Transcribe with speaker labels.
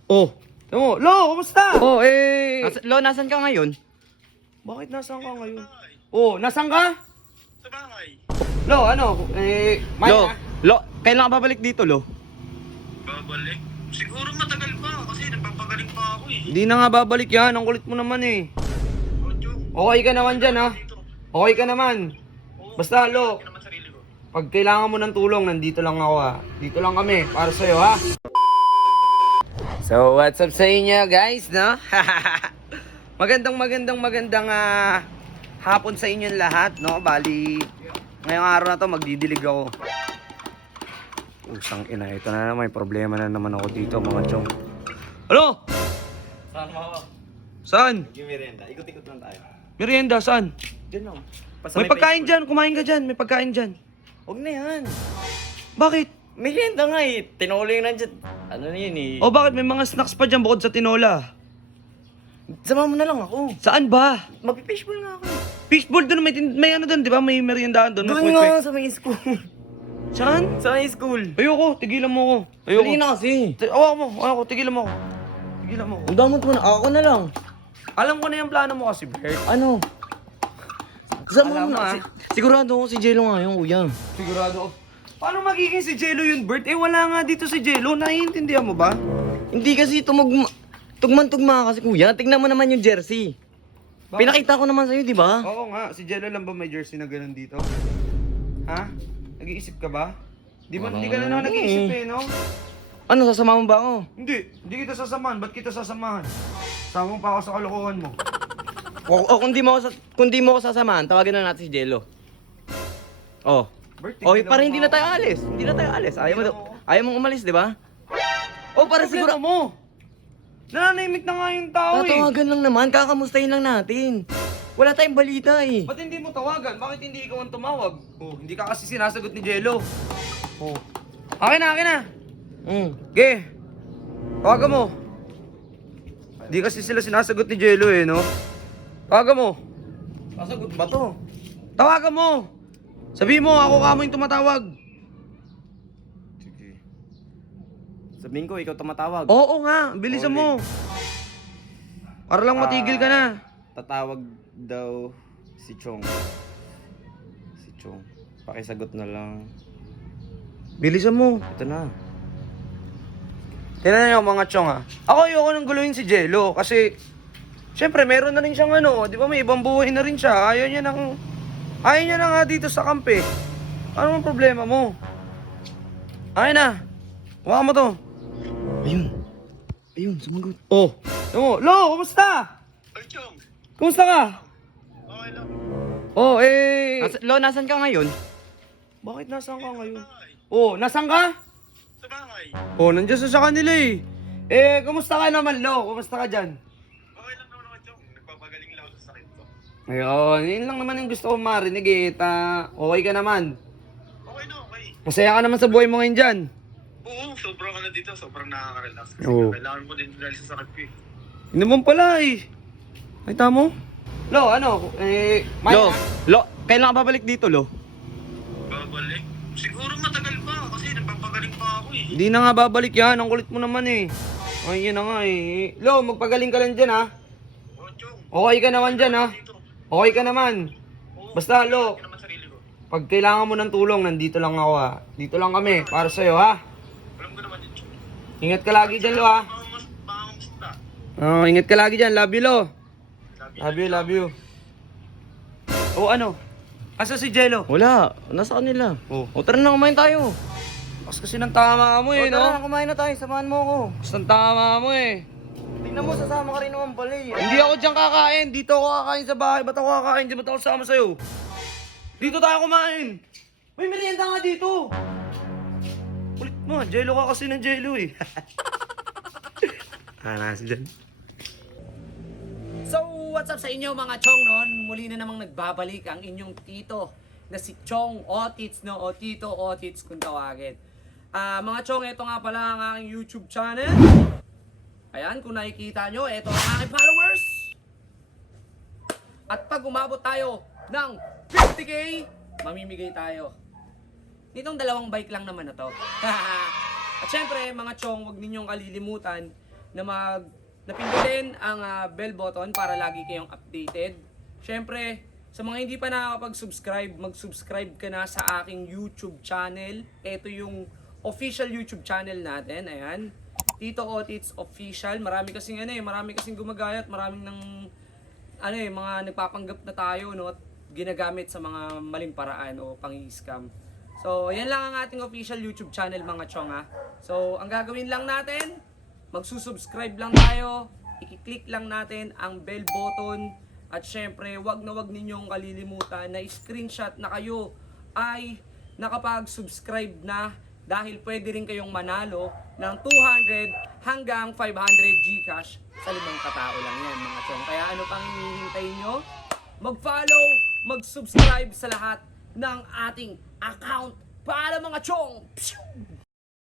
Speaker 1: Oh, tamo. Lo, kumusta? Oh,
Speaker 2: Nasan ka ngayon?
Speaker 1: bakit nasaan ka ngayon? Oh, nasaan ka?
Speaker 3: Sa bahay.
Speaker 1: Lo, may
Speaker 2: Kailan ka babalik dito, Lo?
Speaker 3: Babalik? Siguro matagal pa kasi nagpapagaling pa ako eh.
Speaker 1: Hindi na nga babalik yan. Ang kulit mo naman eh.
Speaker 3: Ocho.
Speaker 1: Okay ka naman dyan ha.
Speaker 3: Dito.
Speaker 1: Okay ka naman. Basta, Lo,
Speaker 3: Hindi naman sarili ko.
Speaker 1: pag kailangan mo ng tulong, nandito lang ako ha. Dito lang kami, para sa'yo ha. So, what's up sa inyo guys, no? magandang hapon sa inyong lahat, no? Bali, ngayong araw na to, magdidilig ako. Usang ina, ito na naman, may problema na naman ako dito, mga chong. Ano?
Speaker 3: Saan mo ako?
Speaker 1: Saan?
Speaker 3: Yung merienda. Ikot-ikot lang tayo.
Speaker 1: Merienda, saan?
Speaker 3: Diyan lang.
Speaker 1: May pagkain dyan, kumain ka dyan, may pagkain dyan.
Speaker 3: Huwag na yan.
Speaker 1: Bakit?
Speaker 3: Merienda nga eh. Tinola yung nandyan. Ano na yun eh.
Speaker 1: O bakit may mga snacks pa dyan bukod sa tinola?
Speaker 3: Sama mo na lang ako.
Speaker 1: Saan ba?
Speaker 3: Magpipishball nga ako.
Speaker 1: Fishbowl doon, may ano doon, di ba? May meriendahan doon.
Speaker 3: Doon
Speaker 1: May
Speaker 3: nga sa may school.
Speaker 1: Saan?
Speaker 3: Sa may school.
Speaker 1: Ayoko, tigilan mo ako. Ayoko.
Speaker 3: Dali na kasi.
Speaker 1: Ako, tigilan mo ako. Tigilan mo ako.
Speaker 3: Ang damot mo na. Ako na lang.
Speaker 1: Alam ko na yung plano mo kasi, Bert.
Speaker 3: Ano? Sama
Speaker 1: Alam
Speaker 3: mo
Speaker 1: mo,
Speaker 3: na.
Speaker 1: ah.
Speaker 3: Sigurado ako si Jello nga yung kuya.
Speaker 1: Sigurado ako. Paano magiging si Jello yun, Bert? Eh, wala nga dito si Jello. Naiintindihan mo ba?
Speaker 3: Hindi kasi tugman-tugma kasi kuya. Tignan mo naman yung jersey.
Speaker 1: Bakit?
Speaker 3: Pinakita ko naman sa'yo, di ba?
Speaker 1: Oo nga, si Jello lang ba may jersey na ganun dito? Ha? Nag-iisip ka ba? Di ba, hindi ka na naman nag-iisip eh, no?
Speaker 3: Ano, sasama mo ba ako?
Speaker 1: Hindi kita sasamahan. Ba't kita sasamahan? Sama mo pa ako sa kalokohan mo.
Speaker 3: O kung di mo ako sasamahan, tawagan na natin si Jello. Oh.
Speaker 1: Bert,
Speaker 3: Oh,
Speaker 1: tigilan
Speaker 3: para
Speaker 1: mo
Speaker 3: hindi
Speaker 1: ako.
Speaker 3: na tayo alis. Hindi na tayo alis.
Speaker 1: Tigilan mo ako.
Speaker 3: Ayaw mong umalis, di ba? Oh, para
Speaker 1: Problema
Speaker 3: siguro...
Speaker 1: mo. Nananahimik na nga yung tao eh.
Speaker 3: Tatawagan lang naman, kakamustahin lang natin. Wala tayong balita eh.
Speaker 1: Ba't hindi mo tawagan? Bakit hindi ikaw ang tumawag? Oh, hindi ka kasi sinasagot ni Jello. Oh. Akin na. Ge. Tawagan mo. Hindi kasi sila sinasagot ni Jello eh, no? Tawagan mo.
Speaker 3: Sasagot ba to?
Speaker 1: Tawagan mo. Sabi mo, ako kamo yung tumatawag.
Speaker 3: Sige. Sabihin ko, ikaw tumatawag.
Speaker 1: Oo nga, bilisan mo. Para lang matigil ka na.
Speaker 3: Tatawag daw si Chong. Si Chong. Pakisagot na lang.
Speaker 1: Bilisan mo.
Speaker 3: Ito na.
Speaker 1: Tingnan niyo mga chong ha. Ako ayoko nang guluhin si Jello kasi syempre meron na rin siyang ano, 'di ba may ibang buhay na rin siya. Ayaw niya na nga dito sa kampe. Ano ang problema mo? Ayun na. Huwag mo to.
Speaker 3: Ayun, sumagot.
Speaker 1: Oh. Tamo. Lo, kumusta?
Speaker 3: Chong.
Speaker 1: Kumusta ka?
Speaker 3: Okay lang.
Speaker 1: Oh,
Speaker 2: Nasan ka ngayon?
Speaker 1: bakit nasaan ka ngayon? Oh, nasaan ka?
Speaker 3: Sa bahay.
Speaker 1: Oh, nandiyan sa kanila eh. Kumusta ka naman, Lo? Kumusta ka dyan?
Speaker 3: Okay lang naman Chong. Nagpapagaling lang ako sa sakit ko.
Speaker 1: Ayun, yun lang naman yung gusto ko marinig eh. Okay ka naman.
Speaker 3: Okay na, okay.
Speaker 1: Masaya ka naman sa buhay mo ngayon dyan.
Speaker 3: Oo, sobrang ano dito, sobrang nakaka-relax. Kasi
Speaker 1: Oo.
Speaker 3: kailangan mo din dahil sa sakit ko eh.
Speaker 1: Yun naman pala eh. Ay, tamo? Lo,
Speaker 2: Kailan ka babalik dito, Lo?
Speaker 3: Babalik? Siguro matagal pa kasi nagpapagaling pa ako eh.
Speaker 1: Hindi na nga babalik yan. Ang kulit mo naman eh. Ay, yun na nga eh. Lo, magpagaling ka lang dyan ha.
Speaker 3: Oo, Chong.
Speaker 1: Okay ka naman dyan ha.
Speaker 3: Dito.
Speaker 1: Okay ka naman.
Speaker 3: Oo,
Speaker 1: Basta, Lo,
Speaker 3: hindi naman sarili ko.
Speaker 1: pag kailangan mo ng tulong, nandito lang ako ha. Dito lang kami, para sa'yo ha.
Speaker 3: Alam ko naman yun, Chong.
Speaker 1: Ingat ka lagi dyan, Lo ha.
Speaker 3: Pangamusta.
Speaker 1: Oh, ingat ka lagi dyan. Love you, Lo.
Speaker 3: Sabi
Speaker 1: Love you. Oh, ano? Asa si Jello?
Speaker 3: Wala, nasa kanila.
Speaker 1: Oh.
Speaker 3: O tara na, kumain tayo.
Speaker 1: Kasi ng tama mo eh,
Speaker 3: Tara na,
Speaker 1: no?
Speaker 3: kumain na tayo, samahan mo ako.
Speaker 1: Kasi ng tama mo eh.
Speaker 3: Tingnan mo, sasama ka rin naman pala eh.
Speaker 1: Hindi ako dyan kakain. Dito ako kakain sa bahay. Ba't ako kakain? Di ba't ako sama sa'yo? Dito tayo kumain. May merienda nga dito. Kulit mo. Jello ka kasi ng Jello eh. Nasa dyan.
Speaker 4: So, what's up sa inyo mga chong noon? Muli na namang nagbabalik ang inyong tito na si Chong Otits, no? O Tito Otits kung tawagin. Mga chong, ito nga pala ang aking YouTube channel. Ayan, kung nakikita nyo, ito ang aking followers. At pag umabot tayo ng 50k, mamimigay tayo. Nitong dalawang bike lang naman na to. At syempre, mga chong, huwag ninyong kalilimutan na pindutin ang bell button para lagi kayong updated. Syempre, sa mga hindi pa nakakapag-subscribe, mag-subscribe ka na sa aking YouTube channel. Ito yung official YouTube channel natin. Ayan. Tito Otits Official. Marami kasing gumagayat, maraming mga nagpapanggap na tayo, no, at ginagamit sa mga maling paraan o pang-scam. So, yan lang ang ating official YouTube channel, mga chong, ha. So, ang gagawin lang natin, magsusubscribe lang tayo, i-click lang natin ang bell button, at syempre, wag ninyong kalilimutan na screenshot na kayo ay nakapag-subscribe na, dahil pwede rin kayong manalo ng 200 hanggang 500 GCash sa 5 katao lang yan, mga chong. Kaya ano pang hinihintay nyo? Mag-follow, mag-subscribe sa lahat ng ating account para, mga chong!